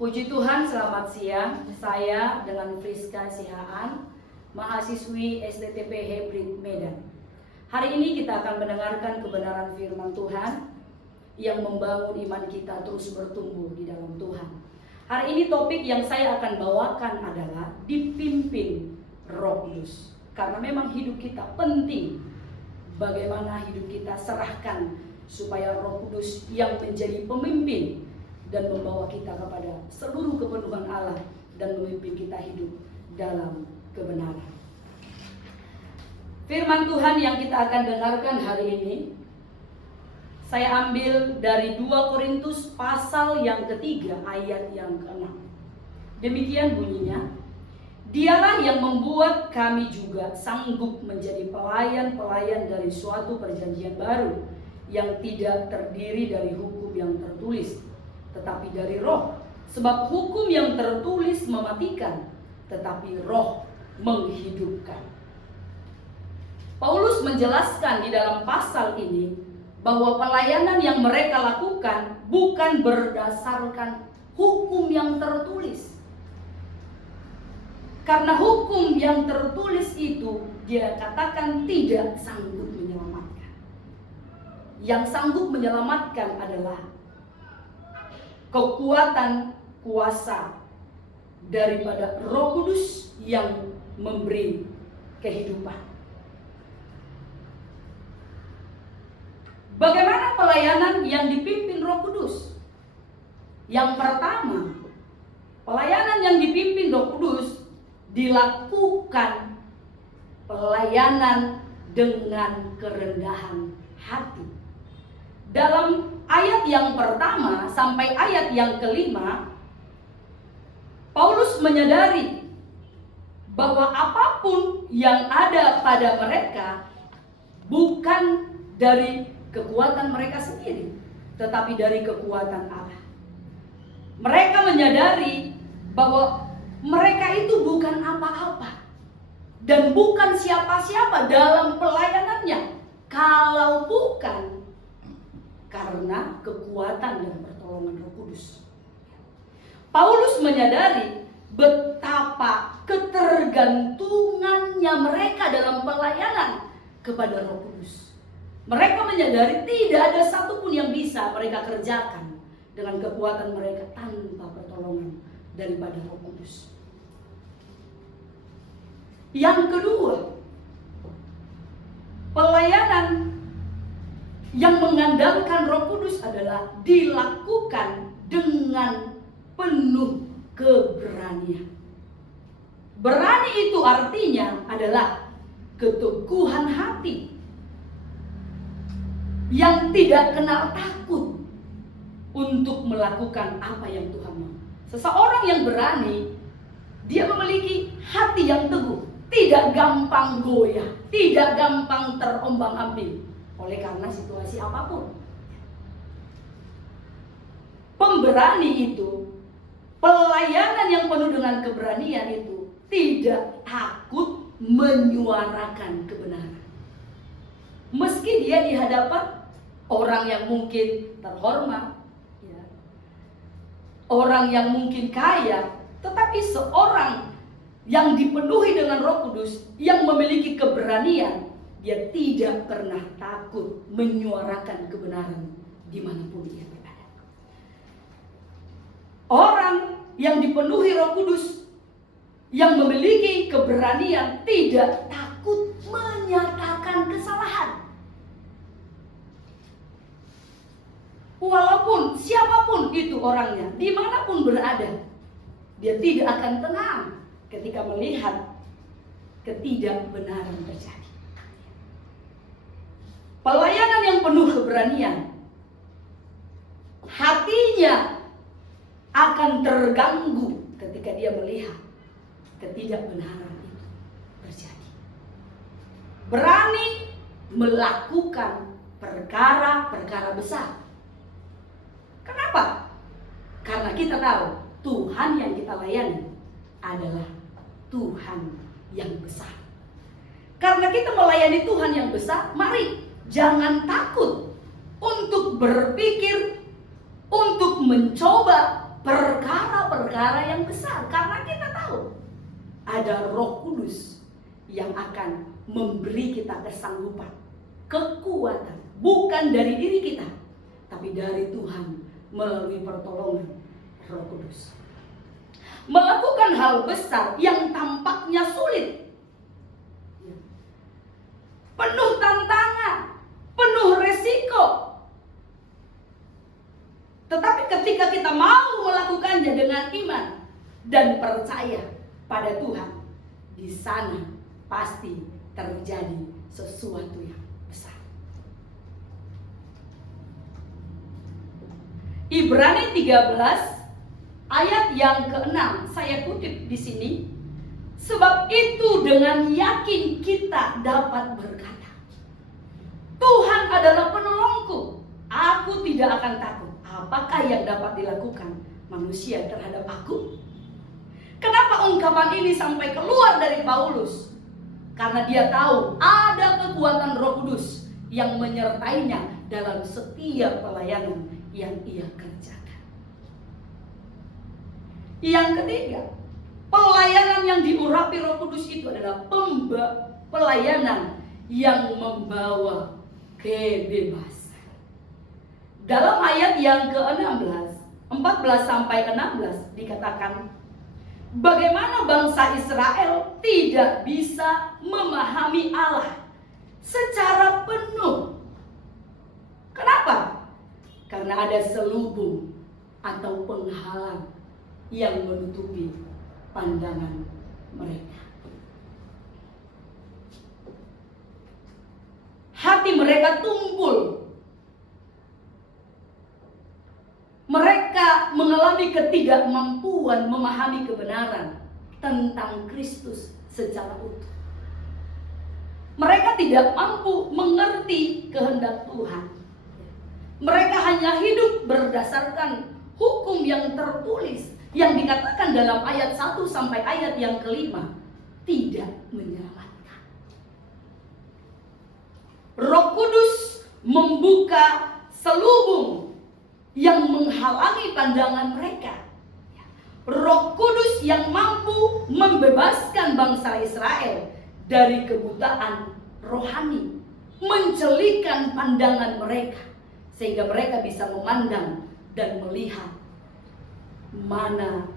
Puji Tuhan, selamat siang. Saya dengan Friska Sihaan, mahasiswi STTP Hybrid Medan. Hari ini kita akan mendengarkan kebenaran firman Tuhan yang membangun iman kita terus bertumbuh di dalam Tuhan. Hari ini topik yang saya akan bawakan adalah dipimpin Roh Kudus. Karena memang hidup kita penting. Bagaimana hidup kita serahkan supaya Roh Kudus yang menjadi pemimpin dan membawa kita kepada seluruh kepenuhan Allah dan memimpin kita hidup dalam kebenaran. Firman Tuhan yang kita akan dengarkan hari ini saya ambil dari 2 Korintus pasal yang ketiga ayat yang ke-6. Demikian bunyinya, Dialah yang membuat kami juga sanggup menjadi pelayan-pelayan dari suatu perjanjian baru yang tidak terdiri dari hukum yang tertulis, tetapi dari Roh. Sebab hukum yang tertulis mematikan, tetapi Roh menghidupkan. Paulus menjelaskan di dalam pasal ini bahwa pelayanan yang mereka lakukan bukan berdasarkan hukum yang tertulis. Karena hukum yang tertulis itu dia katakan tidak sanggup menyelamatkan. Yang sanggup menyelamatkan adalah kekuatan kuasa daripada Roh Kudus yang memberi kehidupan. Bagaimana pelayanan yang dipimpin Roh Kudus? Yang pertama, pelayanan yang dipimpin Roh Kudus dilakukan pelayanan dengan kerendahan hati. Dalam ayat yang pertama sampai ayat yang kelima, Paulus menyadari bahwa apapun yang ada pada mereka bukan dari kekuatan mereka sendiri, tetapi dari kekuatan Allah. Mereka menyadari bahwa mereka itu bukan apa-apa dan bukan siapa-siapa dalam pelayanannya kalau bukan karena kekuatan dan pertolongan Roh Kudus. Paulus menyadari betapa ketergantungannya mereka dalam pelayanan kepada Roh Kudus. Mereka menyadari tidak ada satupun yang bisa mereka kerjakan dengan kekuatan mereka tanpa pertolongan daripada Roh Kudus. Yang kedua, pelayanan yang mengandalkan Roh Kudus adalah dilakukan dengan penuh keberanian. Berani itu artinya adalah keteguhan hati yang tidak kenal takut untuk melakukan apa yang Tuhan mau. Seseorang yang berani, dia memiliki hati yang teguh, tidak gampang goyah, tidak gampang terombang-ambing oleh karena situasi apapun. Pemberani itu, pelayanan yang penuh dengan keberanian itu tidak takut menyuarakan kebenaran. Meski dia di hadapan orang yang mungkin terhormat, ya, orang yang mungkin kaya, tetapi seorang yang dipenuhi dengan Roh Kudus, yang memiliki keberanian, dia tidak pernah takut menyuarakan kebenaran dimanapun dia berada. Orang yang dipenuhi Roh Kudus, yang memiliki keberanian, tidak takut menyatakan kesalahan. Walaupun siapapun itu orangnya, dimanapun berada, dia tidak akan tenang ketika melihat ketidakbenaran terjadi. Pelayanan yang penuh keberanian, hatinya akan terganggu ketika dia melihat ketidakbenaran itu terjadi. Berani melakukan perkara-perkara besar. Kenapa? Karena kita tahu Tuhan yang kita layani adalah Tuhan yang besar. Karena kita melayani Tuhan yang besar, mari jangan takut untuk berpikir, untuk mencoba perkara-perkara yang besar. Karena kita tahu ada Roh Kudus yang akan memberi kita kesanggupan, kekuatan, bukan dari diri kita, tapi dari Tuhan melalui pertolongan Roh Kudus. Melakukan hal besar yang tampaknya sulit, penuh tantangan, penuh resiko. Tetapi ketika kita mau melakukannya dengan iman dan percaya pada Tuhan, di sana pasti terjadi sesuatu yang besar. Ibrani 13 ayat yang ke-6 saya kutip di sini. Sebab itu dengan yakin kita dapat berkata, Tuhan adalah penolongku, aku tidak akan takut. Apakah yang dapat dilakukan manusia terhadap aku? Kenapa ungkapan ini sampai keluar dari Paulus? Karena dia tahu ada kekuatan Roh Kudus yang menyertainya dalam setiap pelayanan yang ia kerjakan. Yang ketiga, pelayanan yang diurapi Roh Kudus itu adalah pelayanan yang membawa kebebasan. Dalam ayat yang ke-16, 14 sampai 16 dikatakan, bagaimana bangsa Israel tidak bisa memahami Allah secara penuh. Kenapa? Karena ada selubung atau penghalang yang menutupi pandangan mereka. Hati mereka tumpul. Mereka mengalami ketidakmampuan memahami kebenaran tentang Kristus secara utuh. Mereka tidak mampu mengerti kehendak Tuhan. Mereka hanya hidup berdasarkan hukum yang tertulis yang dikatakan dalam ayat 1 sampai ayat yang ke-5 tidak menyelamatkan. Roh Kudus membuka selubung yang menghalangi pandangan mereka. Roh Kudus yang mampu membebaskan bangsa Israel dari kebutaan rohani, menjelikan pandangan mereka sehingga mereka bisa memandang dan melihat mana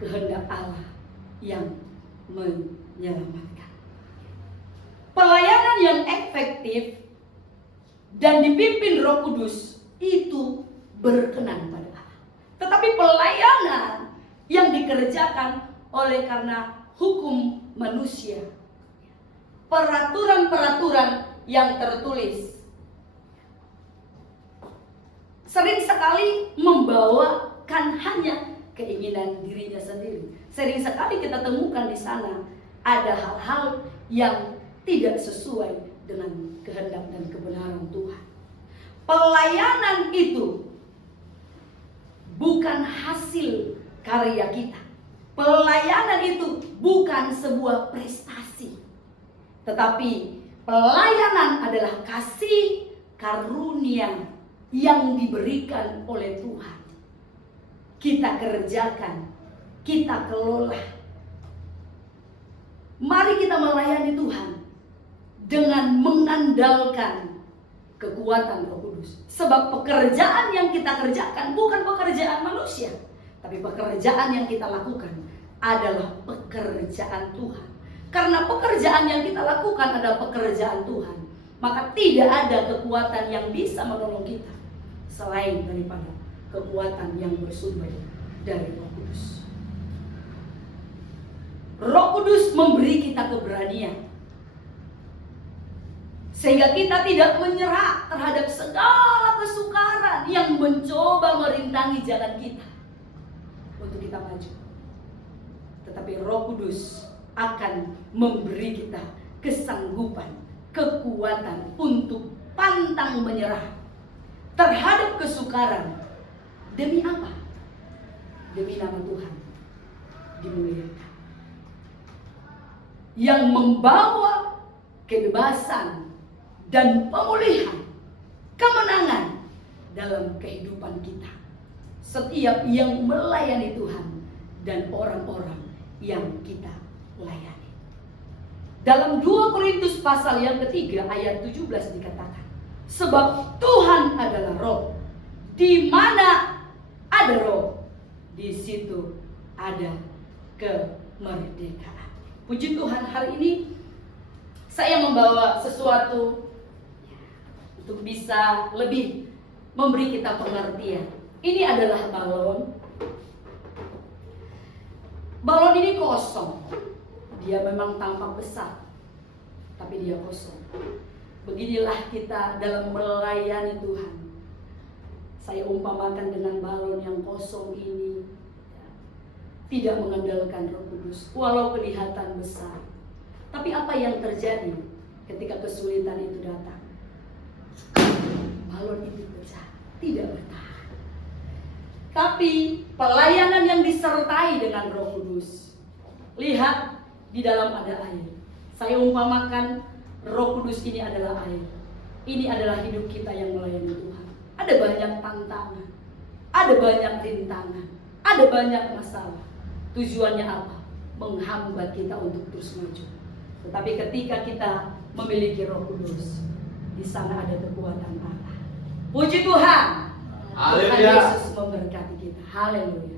kehendak Allah yang menyelamatkan. Pelayanan yang efektif dan dipimpin Roh Kudus itu berkenan pada Allah. Tetapi pelayanan yang dikerjakan oleh karena hukum manusia, peraturan-peraturan yang tertulis, sering sekali membawakan hanya keinginan dirinya sendiri. Sering sekali kita temukan di sana ada hal-hal yang tidak sesuai dengan kehendak dan kebenaran Tuhan. Pelayanan itu bukan hasil karya kita. Pelayanan itu bukan sebuah prestasi. Tetapi pelayanan adalah kasih karunia yang diberikan oleh Tuhan. Kita kerjakan, kita kelola. Mari kita melayani Tuhan dengan mengandalkan kekuatan Roh Kudus. Sebab pekerjaan yang kita kerjakan bukan pekerjaan manusia, tapi pekerjaan yang kita lakukan adalah pekerjaan Tuhan. Karena pekerjaan yang kita lakukan adalah pekerjaan Tuhan, maka tidak ada kekuatan yang bisa menolong kita selain daripada kekuatan yang bersumber dari Roh Kudus. Roh Kudus memberi kita keberanian sehingga kita tidak menyerah terhadap segala kesukaran yang mencoba merintangi jalan kita untuk kita maju. Tetapi Roh Kudus akan memberi kita kesanggupan, kekuatan untuk pantang menyerah terhadap kesukaran. Demi apa? Demi nama Tuhan dimuliakan. Yang membawa kebebasan dan pemulihan, kemenangan dalam kehidupan kita setiap yang melayani Tuhan dan orang-orang yang kita layani. Dalam 2 Korintus pasal yang ketiga ayat 17 dikatakan, sebab Tuhan adalah roh. Di mana ada roh, di situ ada kemerdekaan. Puji Tuhan, hari ini saya membawa sesuatu untuk bisa lebih memberi kita pengertian. Ini adalah balon. Balon ini kosong. Dia memang tampak besar, tapi dia kosong. Beginilah kita dalam melayani Tuhan. Saya umpamakan dengan balon yang kosong ini, tidak mengandalkan Roh Kudus, walau kelihatan besar. Tapi apa yang terjadi ketika kesulitan itu datang? Balon itu pecah, tidak bertahan. Tapi pelayanan yang disertai dengan Roh Kudus, lihat di dalam ada air. Saya umpamakan Roh Kudus ini adalah air. Ini adalah hidup kita yang melayani Tuhan. Ada banyak tantangan, ada banyak rintangan, ada banyak masalah. Tujuannya apa? Menghambat kita untuk terus maju. Tetapi ketika kita memiliki Roh Kudus, di sana ada kekuatan Allah. Puji Tuhan. Tuhan Yesus memberkati kita. Haleluya.